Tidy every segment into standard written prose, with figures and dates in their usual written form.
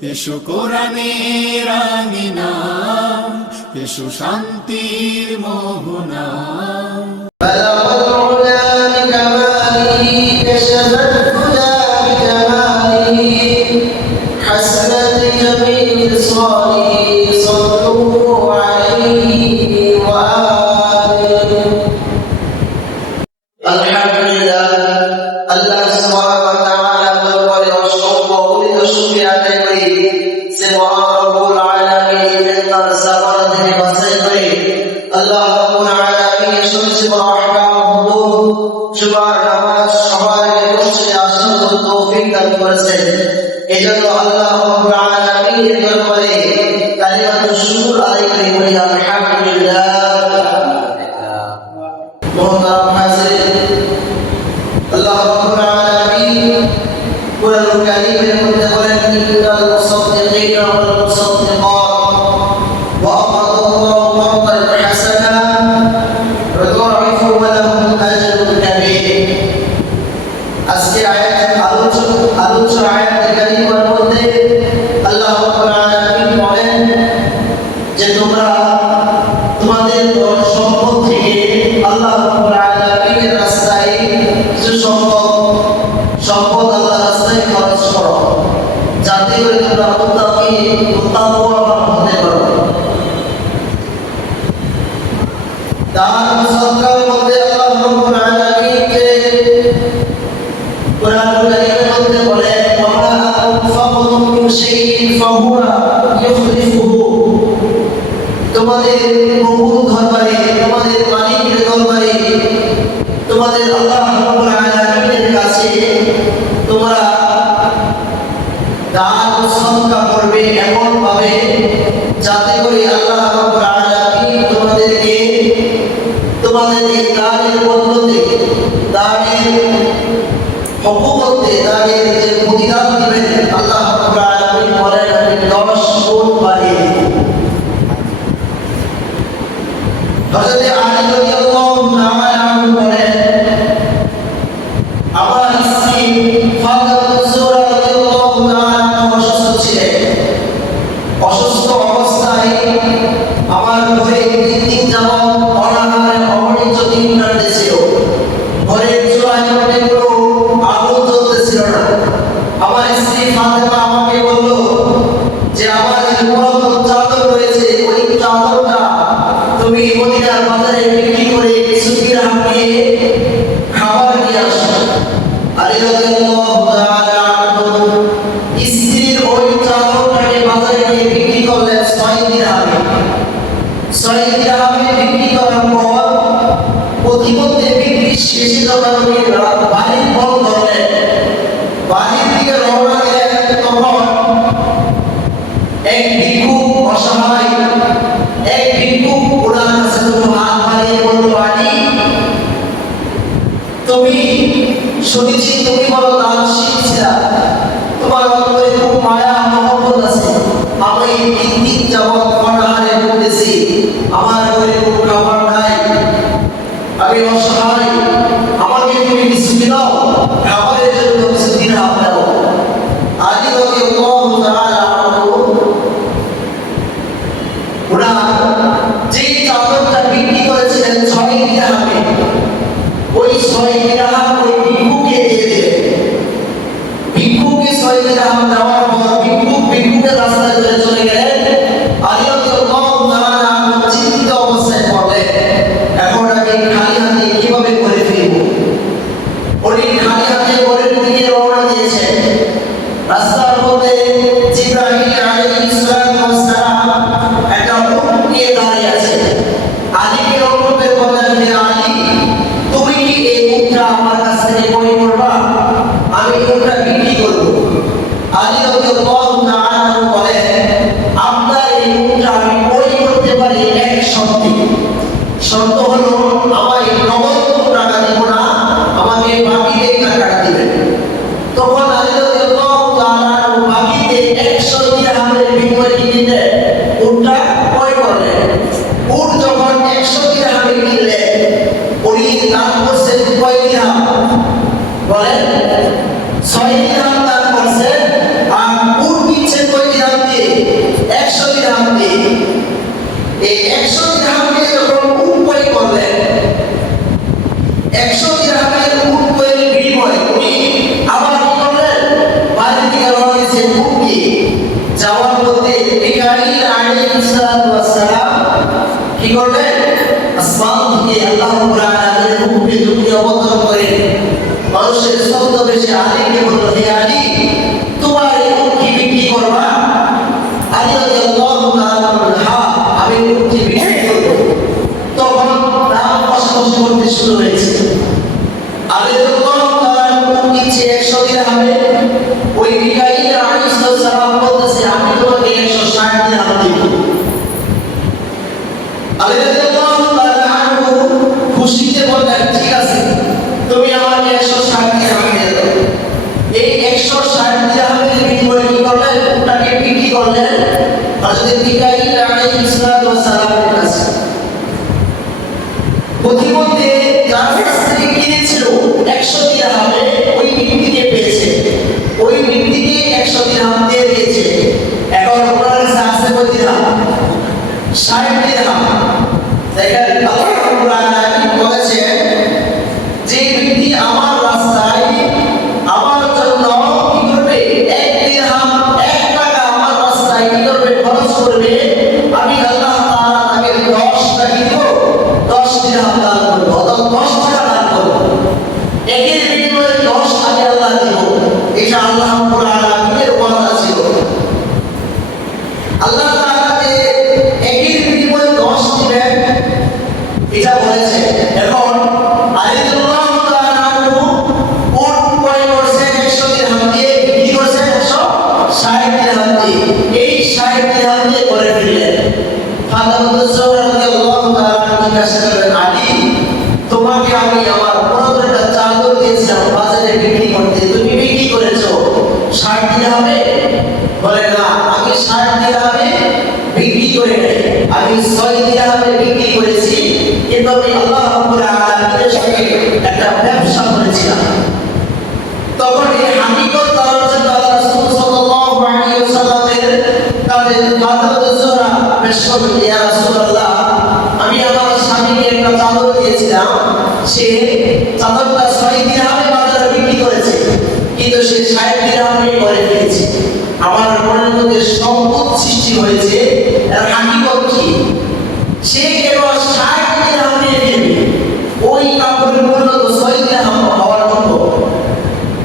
এসো কোরআনের আঙিনা, এসো শান্তির মোহনা। এজন্য আল্লাহ রাব্বুল আলামিনের দরবারে কালিমাতুশ শুকর আদায় করি, বলি আলহামদুলিল্লাহ। মুহতারাম হাজিরিন, আল্লাহ রাব্বুল আলামিন কুরআনুল কারীমের মধ্যে বলেন, ইন্নাল মুসাদ্দিকিনা ওয়াল মুসাদ্দিকাত ওয়া আকাদুল্লাহু কওমান হাসানা ওয়া যুরাইফু লাহুম আজরুন কাবীর। আজকে আলোচনা আয়াতের কারিমার মধ্যে আল্লাহ রাব্বুল আলামিন বলেন যে তোমরা তোমাদের ধন সম্পদ থেকে আল্লাহ রাব্বুল আলামিনের রাস্তায় কিছু সম্পদ আল্লাহর রাস্তায় খরচ করো, যাতে করে তোমরা মুত্তাকিওয়ান হতে পারো। দান সদকার মধ্যে আল্লাহ রাব্বুল আলামিন যে কুরআনুল কারীমের মধ্যে বলেন, ওয়া মা আনফাকতুম মিন শাইইন ফাহুয়া ইউখলিফুহু। তোমাদের প্রভুর দরবারে, তোমাদের মালিকের দরবারে, তোমাদের আল্লাহ রাব্বুল আলামিনের কাছে তোমরা দান সদকা করবে এমন ভাবে যাতে করে আল্লাহ রাব্বুল আলামিন তোমাদেরকে তোমাদের এই দানের বদলে দানের হকুমতে দানের যে প্রতিদান দিবেন আল্লাহ রাব্বুল আলামিন বলেন, আমি 10 গুণ বাড়িয়ে দেব। হযরত আলী রাদিয়াল্লাহু তাআলা আনহু বলেন, আমার স্ত্রী ফাতিমা জোহরা রাদিয়াল্লাহু তাআলা অসুস্থ ছিলেন। অসুস্থ অবস্থায় আমার ঘরে 3 দিন যাবত অনাহারে অনিদ্র দিন কাটতেছিল। ঘরের চুলায় মধ্যে কোনো আগুন জ্বলতেছিল না। আমার স্ত্রী ফাতিমা আমাকে বলল যে আমার যে পুরাতন চাদর রয়েছে, ওই চাদরটা তুমি মদিনার বাজারে বিক্রি করে কিছু দিরহাম দিয়ে খাবার নিয়ে আসো। আলী রাদিয়াল্লাহু তাআলা আনহু স্ত্রীর ওই চাদরটাকে বাজারে নিয়ে বিক্রি করলেন 6 দিরহামে। 6 দিরহামে বিক্রি করার পর প্রতিমধ্যে বিক্রি শেষে যখন উনি বাড়ির পথ ধরলেন, বাড়ির দিকে রওনা দিলেন, তখন এক ভিক্ষুক অসহায় এক ভিক্ষুক ওনার কাছে হাত বাড়িয়ে বলল, আলী তুমি শুনেছি তুমি বড় দানশীল ছিলা, তোমার অন্তরে খুব মায়া মহব্বত আছে। আমি 3 দিন যাবত অনাহারে ভুগতেছি, আমার ঘরে কোনো খাবার নাই, আমি অসহায়, আমাকে তুমি কিছু দাও, খাবারের জন্য কিছু দিরহাম দাও। আলী রাদিয়াল্লাহু তাআলা আনহু ওনার যে চাদরটা বিক্রি করেছিলেন 6 দিরহামে, ওই 6 দিরহাম ওই ভিক্ষুককে দিয়ে দিলেন। ভিক্ষুককে 6 দিরহাম দেওয়ার পর ভিক্ষুকের রাস্তায় ধরে চলে গেলেন। আলী রাদিয়াল্লাহু তাআলা আনহু চিন্তিত অবস্থায় পড়লেন, এখন আমি খালি হাতে কিভাবে করে ফিরব। উনি খালি হাতে ঘরের দিকে রওনা দিয়েছেন। রাস্তার মধ্যে জিবরাইল আলাইহিস সালাম একটা উট নিয়ে দাঁড়িয়ে আছে। আলীকে অনুরোধ করলেন, আলী তুমি কি এই উটটা আমার কাছে আলাইহিস সালাতু ওয়াস সালাম কি করলেন? আসমান থেকে আল্লাহ রাব্বুল আলামিনের হুকুমে জমিনে অবতরণ করে মানুষের ছদ্মবেশে আলীকে বলল, হে আলী, তোমার এই উটকে বিক্রি করবা? আলী রাদিয়াল্লাহু তাআলা বললেন, হ্যাঁ, আমি উটকে বিক্রি করব। তখন দাম কষাকষি করতে শুরু হয়েছে। আলী রাদিয়াল্লাহু তাআলা উট নিচ্ছে 100 দিরহামে। ওই মিকাঈল আলাইহিস সালাম বলতেছে, আমি তোমাকে 160 দিরহাম দিব। আলী রাদিয়াল্লাহু তাআলা আনহু খুশিতে বললেন, ঠিক আছে, তুমি আমাকে 160 দিরহাম দিয়ে দাও। এই 160 দিরহামের বিনিময়ে কি করলেন? উটটাকে বিক্রি করলেন হযরত মিকাঈল আলাইহিস সালামের কাছে। প্রতিমধ্যে যার কাছ থেকে কিনেছিল 100 দিরহামে, ওই ব্যক্তিকে পেয়েছে, ওই ব্যক্তিকে 100 দিরহাম দিয়ে দিয়েছে। এখন ওনার কাছে আছে কত দিরহাম? 60 দিরহাম। দেখেন আল্লাহ রাব্বুল আলামিন বলেছেন, যে ব্যক্তি আমার রাস্তায় আমার জন্য কি করবে? 1 দিরহাম, 1 টাকা আমার রাস্তায় কি করবে? খরচ করবে, আমি আল্লাহ তাআলা তাকে 10 টাকা দিব, 10 দিরহাম দান করব, অর্থাৎ 10 টাকা দান করব। একের বিনিময়ে 10 আমি আল্লাহ দিব। এটা আল্লাহ রাব্বুল আলামিনের ওয়াদা ছিল। আল্লাহ তাআলা যে একের বিনিময়ে 10 দিবেন এটা বলেছে। এখন আলী রাদিয়াল্লাহু তাআলা আনহু উট ক্রয় করছেন 100 দিরহাম দিয়ে, বিক্রি করছেন 160 দিরহাম দিয়ে। এই 60 দিরহাম দিয়ে করে ফেললেন। ফাতেমাতুজ জোহরা রাদিয়াল্লাহু তাআলা জিজ্ঞাসা করলেন, আলী, তোমাকে আমি আমার পুরোটা চাদর দিয়েছিলাম বাজারে বিক্রি করতে, তুমি বিক্রি করেছো 60 দিরহামে? বলে, না, আমি 60 দিরহামে বিক্রি করে নাই, আমি 6 দিরহামে বিক্রি করেছি, কিন্তু আমি আল্লাহ রাব্বুল আলামিনের সাথে একটা ব্যবসা করেছিলাম। তখন এই হাকিকত জানার জন্য আল্লাহ রাসূল সাল্লাল্লাহু আলাইহি ওয়াসাল্লামের কাছে ফাতেমাতুজ জোহরা পেশ করলেন, ইয়া রাসূলুল্লাহ, আমি আমার স্বামীকে একটা চাদর দিয়েছিলাম, সে চাদরটা 6 দিরহামে বাজারে বিক্রি করেছে, কিন্তু সে 60 দিরহামে করে ফেলেছে। আমার মনের মধ্যে সংকট সৃষ্টি হয়েছে, এর হাকিকত কি? সে কেবল 60 দিরহাম দিয়ে দেবে, ওই কাপড়ের মূল্য তো 6 দিরহাম হওয়ার মতো।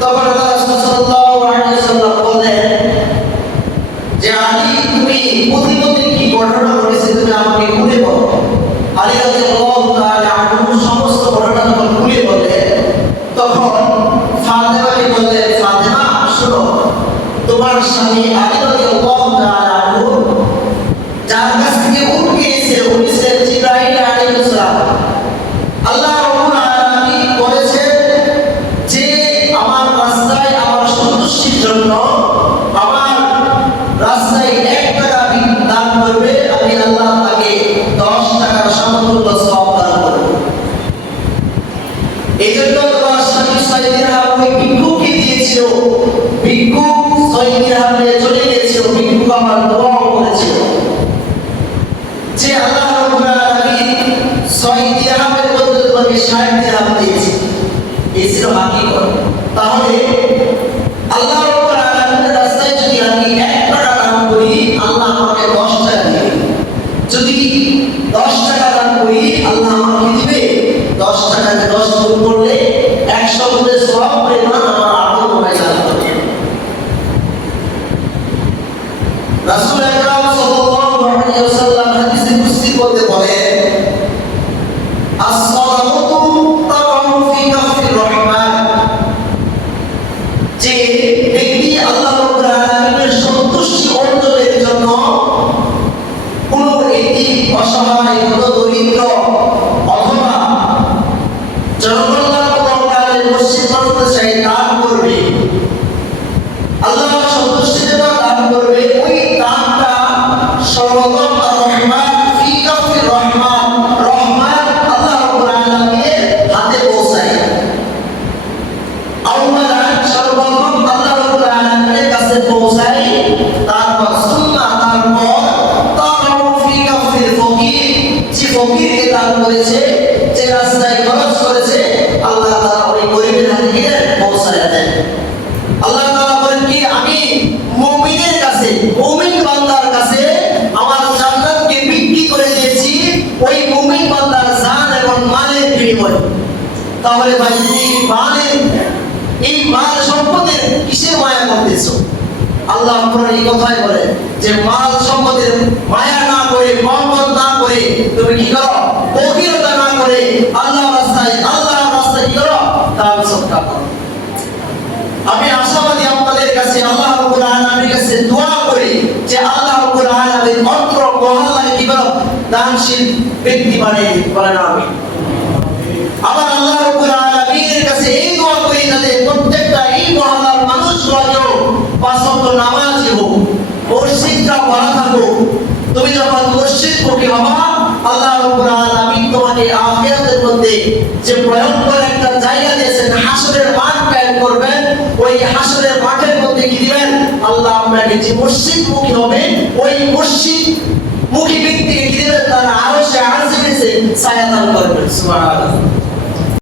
তখন আল্লাহ রাসূল সাল্লাল্লাহু আলাইহি ওয়াসাল্লাম বললেন যে, আলী, তুমি প্রতিমধ্যে কি ঘটনা ঘটেছে তুমি আমাকে খুলে বলো। আলী রাদিয়াল্লাহু তাআলা আনহু সমস্ত ঘটনা যখন খুলে বললেন, তখন ফাতেমাকে বললেন, ফাতেমা, শোনো, তোমার স্বামী আলী রাদিয়াল্লাহু তাআলা আনহু যার কাছ থেকে উট কিনেছে, উনি ছিলেন জিবরাইল আলাইহিস সালাম। আল্লাহ রাব্বুল আলামিন বলেছেন যে আমার রাস্তায় আমার সন্তুষ্টির জন্য আমার রাস্তায় 1 টাকা দান করবে, আমি আল্লাহ তাকে 10 টাকার সমতুল্য সওয়াব দান করব। এই জন্য তোমার স্বামী 6 দিরহাম ওই ভিক্ষুককে দিয়েছিল, ভিক্ষুক 6 দিরহাম নিয়ে চলে গেছিল, ভিক্ষুক আমার দোয়া করেছিল যে আল্লাহ রাব্বুল আলামিন 6 দিরহামের বদলে তোমাকে 60 দিরহাম দিয়েছে। এই ছিল হাকিকত। তাহলে আল্লাহ রাব্বুল আলামিনের রাস্তায় যদি আমি 1 টাকা দান করি, আল্লাহ আমাকে 10 টাকা দিবে। যদি 10 টাকা দান করি, আল্লাহ আমাকে দিবে 10 টাকাকে 10 গুণ করলে 100 গুণের সওয়াব পরিমাণ আমার আমল হয়ে যাবে। রাসূল আকরাম সাল্লাল্লাহু আলাইহি ওয়াসাল্লাম হাদিসে কুদসি বলতে বলেন, as-সালামু তাকাউ ফি কাফির রহমান, যে ব্যক্তি আল্লাহ রাব্বুল আলামিনের সন্তুষ্টি অর্জনের জন্য কোন একটি অসহায়, কোন দরিদ্র অথবা জনকল্যাণ কর্মকালে মসজিদ বানাতে চাই, দান করবে, আল্লাহ সন্তুষ্টির জন্য দান করবে, ওই দানটা সর্বপ্রথম তার তাহলে ভাই তুমি এই মাল সম্পদের কিসের মায়া করতেছো? আল্লাহ কোরআনে এই কথাই বলে যে মাল সম্পদের মায়া না করে, মহব্বত না করে তুমি কি করো? বখিলতা না করে আল্লাহর রাস্তায় কি করো? দান সদকা করো। আমি আশাবাদী আপনাদের কাছে, আল্লাহ রাব্বুল আলামিনের কাছে দোয়া করি যে আল্লাহ রাব্বুল আলামিন অন্তর মহল্লায় কি করো? দানশীল ব্যক্তি বানিয়ে বলেন আমিন। আবার আল্লাহ রাব্বুল আলামিনের কাছে এই দোয়া করি যাতে প্রত্যেকটা এই মহল্লার মানুষগুলো পাঁচ ওয়াক্ত নামাজি হোক, মসজিদটা ভরা থাকুক। তুমি যখন মসজিদমুখী হবা, আল্লাহ রাব্বুল আলামিন তোমাকে আখিরাতের মধ্যে যে ভয়ঙ্কর একটা জায়গা দিয়েছেন, হাসরের মাঠ কায়েম করবেন। ওই হাসরের মাঠের মধ্যে কি দিবেন? আল্লাহ আপনাকে যে মসজিদমুখী হবে, ওই মসজিদমুখী ব্যক্তিকে কি দিবেন? তার আরশে আজিমের ছায়া দান করবেন। সুবহানাল্লাহ।